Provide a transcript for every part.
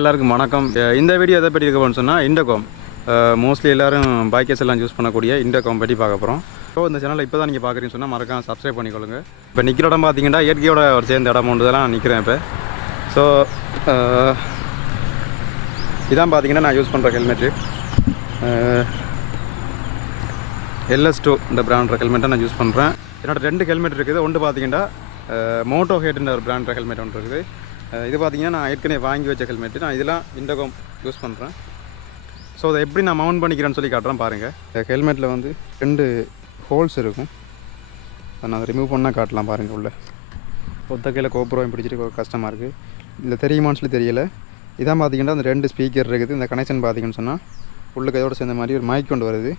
எல்லாருக்கும் வணக்கம். இந்த வீடியோ எதை பற்றி இருக்க போன்னு சொன்னால் இன்டர்காம். மோஸ்ட்லி எல்லோரும் பைக்கர்ஸ் எல்லாம் யூஸ் பண்ணக்கூடிய இன்டர்காம் பற்றி பார்க்க போகிறோம். ஸோ இந்த சேனலில் இப்போ தான் நீங்கள் பார்க்குறீங்கன்னு சொன்னால் மறக்காம சப்ஸ்கிரைப் பண்ணிக்கொள்ளுங்க. இப்போ நிற்கிற இடம் பார்த்தீங்கன்னா இயற்கையோட ஒரு சேர்ந்த இடம் ஒன்று தான் நிற்கிறேன் இப்போ. ஸோ இதான் பார்த்தீங்கன்னா நான் யூஸ் பண்ணுற ஹெல்மெட்டு LS2 இந்த பிராண்ட் ஹெல்மெட்டை நான் யூஸ் பண்ணுறேன். என்னோட 2 ஹெல்மெட் இருக்குது. ஒன்று பார்த்தீங்கன்னா மோட்டோ ஹெட்ன்ற ஒரு பிராண்ட் ஹெல்மெட் ஒன்று இருக்குது. இது பார்த்தீங்கன்னா நான் ஏற்கனவே வாங்கி வச்ச ஹெல்மெட்டு. நான் இதெல்லாம் இன்டர்காம் யூஸ் பண்ணுறேன். ஸோ அதை எப்படி நான் மவுண்ட் பண்ணிக்கிறேன்னு சொல்லி காட்டுறேன் பாருங்கள். ஹெல்மெட்டில் வந்து 2 ஹோல்ஸ் இருக்கும். நான் அதை ரிமூவ் பண்ணால் காட்டலாம் பாருங்கள். உள்ள ஒத்த கையில் கோப்ரோவையும் பிடிச்சிட்டு கஷ்டமாக இருக்குது. இதில் தெரியுமான்னு சொல்லி தெரியலை. இதான் பார்த்தீங்கன்னா அந்த 2 ஸ்பீக்கர் இருக்குது. இந்த கனெக்ஷன் பார்த்தீங்கன்னு சொன்னால் உள்ளுக்கு இதோட சேர்ந்த மாதிரி ஒரு மைக் கொண்டு வருது.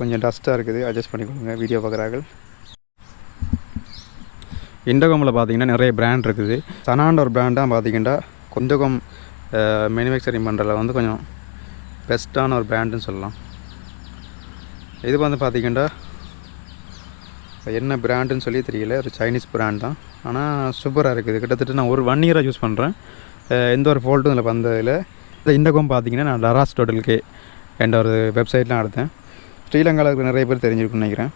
கொஞ்சம் டஸ்ட்டாக இருக்குது, அட்ஜஸ்ட் பண்ணி கொடுங்க வீடியோ பார்க்குறார்கள். இன்டர்காமில் பார்த்தீங்கன்னா நிறைய பிராண்ட் இருக்குது. சனான்ற ஒரு பிராண்டாக பார்த்தீங்கன்னா இன்டர்காம் மேனுஃபேக்சரிங் பண்ணுறதுல வந்து கொஞ்சம் பெஸ்ட்டான ஒரு பிராண்டுன்னு சொல்லலாம். இது வந்து பார்த்திங்கன்னா என்ன பிராண்டுன்னு சொல்லி தெரியல, ஒரு சைனீஸ் பிராண்ட் தான். ஆனால் சூப்பராக இருக்குது. கிட்டத்தட்ட நான் ஒரு 1 இயராக யூஸ் பண்ணுறேன். எந்த ஒரு ஃபால்ட்டும் இதில் வந்ததில். இந்த இன்டர்காம் பார்த்திங்கன்னா நான் Larastodelke என்ற ஒரு வெப்சைட்லாம் எடுத்தேன். ஸ்ரீலங்காவில் நிறைய பேர் தெரிஞ்சிருக்குன்னு நினைக்கிறேன்.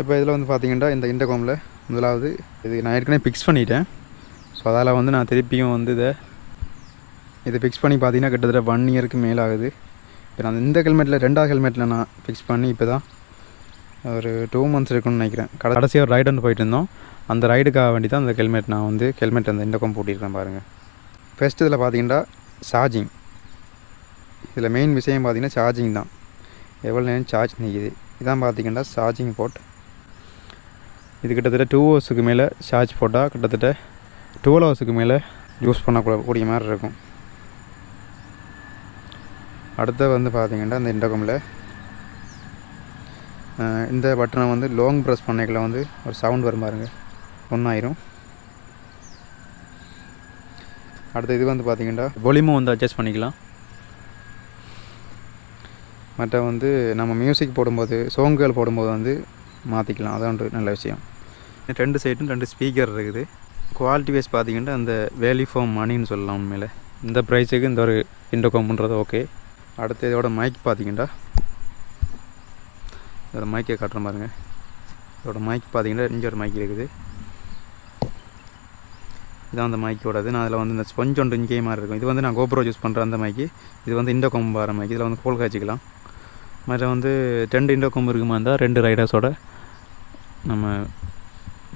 இப்போ இதில் வந்து பார்த்திங்கன்னா இந்த இன்டர்காமில் முதலாவது இது நான் ஏற்கனவே ஃபிக்ஸ் பண்ணிட்டேன். ஸோ அதால் வந்து நான் திருப்பியும் வந்து இதை ஃபிக்ஸ் பண்ணி பார்த்தீங்கன்னா கிட்டத்தட்ட 1 இயருக்கு மேலே ஆகுது. இப்போ நான் இந்த ஹெல்மெட்டில் 2வது ஹெல்மெட்டில் நான் ஃபிக்ஸ் பண்ணி இப்போ தான் ஒரு 2 months இருக்குன்னு நினைக்கிறேன். கடைசியாக ஒரு ரைடு வந்து போயிட்டு இருந்தோம். அந்த ரைடுக்காக வேண்டி தான் அந்த ஹெல்மெட் நான் வந்து அந்த இன்டர்காம் போட்டியிருக்கேன் பாருங்கள். ஃபஸ்ட்டு இதில் பார்த்தீங்கன்னா சார்ஜிங். இதில் மெயின் விஷயம் பார்த்தீங்கன்னா சார்ஜிங் தான். எவ்வளோ நேரம் சார்ஜ் நிற்கிது. இதான் பார்த்தீங்கன்னா சார்ஜிங் போர்ட். இது கிட்டத்தட்ட 2 ஹவர்ஸுக்கு மேலே சார்ஜ் போட்டால் கிட்டத்தட்ட 12 ஹவர்ஸுக்கு மேலே யூஸ் பண்ணக்கூடிய மாதிரி இருக்கும். அடுத்து வந்து பார்த்திங்கன்னா இந்த இன்டர்காமில் இந்த பட்டனை வந்து லாங் ப்ரெஸ் பண்ணிக்கல வந்து ஒரு சவுண்ட் வரும் பாருங்கள், ஒன்றாயிரும். அடுத்து இது வந்து பார்த்திங்கன்னா வால்யூமும் வந்து அட்ஜஸ்ட் பண்ணிக்கலாம். மற்ற வந்து நம்ம மியூசிக் போடும்போது சாங்குகள் போடும்போது வந்து மாற்றிக்கலாம். அதான் ஒரு நல்ல விஷயம். 2 சைடும் 2 ஸ்பீக்கர் இருக்குது. குவாலிட்டி வைஸ் பார்த்திங்கன்னா அந்த வேல்யூ ஃபார் மணின்னு சொல்லலாம். உண்மையில் இந்த ப்ரைஸுக்கு இந்த ஒரு இன்டர்காம்ன்றது ஓகே. அடுத்து இதோட மைக் பார்த்திங்கன்னா இதோட மைக்கை காட்டுற பாருங்க. இதோட மைக் பார்த்திங்கன்னா இங்கே ஒரு மைக் இருக்குது. இதான் அந்த மைக்கோடது. நான் அதில் வந்து இந்த ஸ்பஞ்ச் ஒன்று இங்கே மாதிரி இருக்கும். இது வந்து நான் கோப்ரோ யூஸ் பண்ணுற அந்த மைக்கு. இது வந்து இன்டர்காம் வர மைக். இதில் வந்து கோல் காய்ச்சிக்கலாம். மற்ற வந்து 2 இன்டர்காம் இருக்குமா இருந்தால் 2 ரைடர்ஸோட நம்ம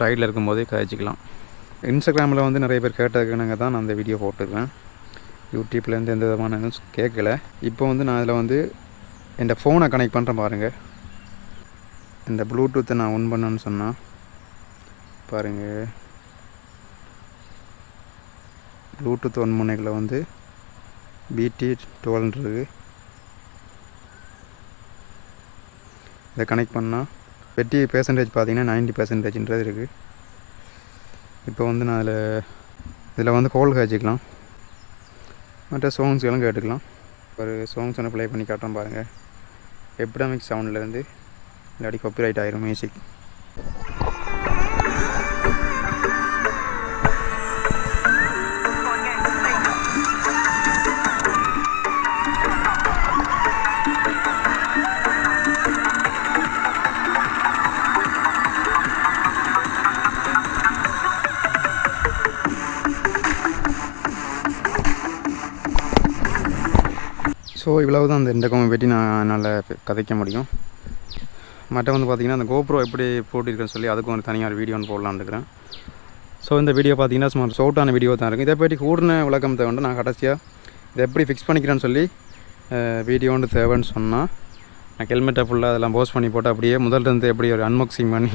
ரைடில் இருக்கும்போதே காய்ச்சிக்கலாம். இன்ஸ்டாகிராமில் வந்து நிறைய பேர் கேட்டதுக்குனாங்க தான் நான் அந்த வீடியோ போட்டுருக்கேன். யூடியூப்லேருந்து எந்த விதமான எதுவும் கேட்கல. இப்போ வந்து நான் அதில் வந்து என் ஃபோனை கனெக்ட் பண்ணுறேன் பாருங்கள். இந்த ப்ளூடூத்தை நான் ஒன் பண்ணேன்னு சொன்னால் பாருங்கள், ப்ளூடூத் ஒன் பண்ணிக்கல வந்து BT12 இருக்குது. இதை கனெக்ட் பண்ணால் 50% பார்த்தீங்கன்னா 90% இருக்குது. இப்போ வந்து நான் இதில் வந்து ஹோல் காய்ச்சிக்கலாம். மற்ற சாங்ஸ்களும் கேட்டுக்கலாம். ஒரு சாங்ஸ் ஒன்று ப்ளே பண்ணி காட்டுறோம் பாருங்கள். எப்டமிக் சவுண்ட்லேருந்து இல்லாட்டி காப்பிரைட் ஆயிரும் மியூசிக். ஸோ இவ்வளவு தான் அந்த இன்டர்காமை பற்றி நான் என்னால் கதைக்க முடியும். மற்ற வந்து பார்த்திங்கன்னா அந்த கோப்ரோ எப்படி போட்டிருக்கேன்னு சொல்லி அதுக்கும் ஒரு தனியாக வீடியோ ஒன்று போடலான்னு இருக்கிறேன். ஸோ இந்த வீடியோ பார்த்திங்கன்னா சும்மா ஷார்ட்டான வீடியோ தான் இருக்குது. இதை பற்றி கூடின விளக்கம் தேவை. நான் கடைசியாக இதை எப்படி ஃபிக்ஸ் பண்ணிக்கிறேன்னு சொல்லி வீடியோ ஒன்று தேவைன்னு சொன்னால் நான் ஹெல்மெட்டை ஃபுல்லாக அதெல்லாம் போஸ்ட் பண்ணி போட்டு அப்படியே முதல்லேருந்து எப்படி ஒரு அன்பாக்சிங் பண்ணி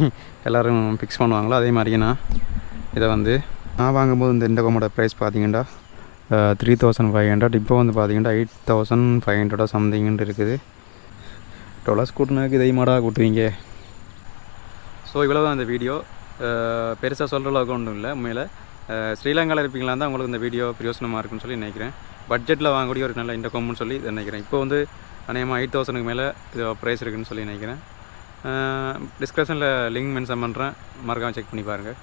எல்லோரும் ஃபிக்ஸ் பண்ணுவாங்களோ அதே மாதிரியே நான் இதை வந்து நான் வாங்கும்போது இந்த இன்டர்காமோட ப்ரைஸ் பார்த்திங்கன்னா 3500. இப்போ வந்து பார்த்திங்கன்னா 8500 சம்திங்னு இருக்குது. $12 கூட்டினாக்கு இதை மாடா கூட்டுவீங்க. ஸோ இவ்வளோ தான் இந்த வீடியோ. பெருசாக சொல்கிற அளவுக்கு ஒன்றும் இல்லை. உண்மையில் ஸ்ரீலங்காவில் இருப்பீங்களா தான் உங்களுக்கு இந்த வீடியோ பிரயோசனமாக இருக்குன்னு சொல்லி நினைக்கிறேன். பட்ஜெட்டில் வாங்கக்கூடிய ஒரு நல்ல இன்டர்காம்னு சொல்லி நினைக்கிறேன். இப்போ வந்து அநேகமாக 8000க்கு மேலே இது ப்ரைஸ் இருக்குதுன்னு சொல்லி நினைக்கிறேன். டிஸ்கிரிப்ஷனில் லிங்க் மென்ஷன் பண்ணுறேன், மறக்காமல் செக் பண்ணி பாருங்கள்.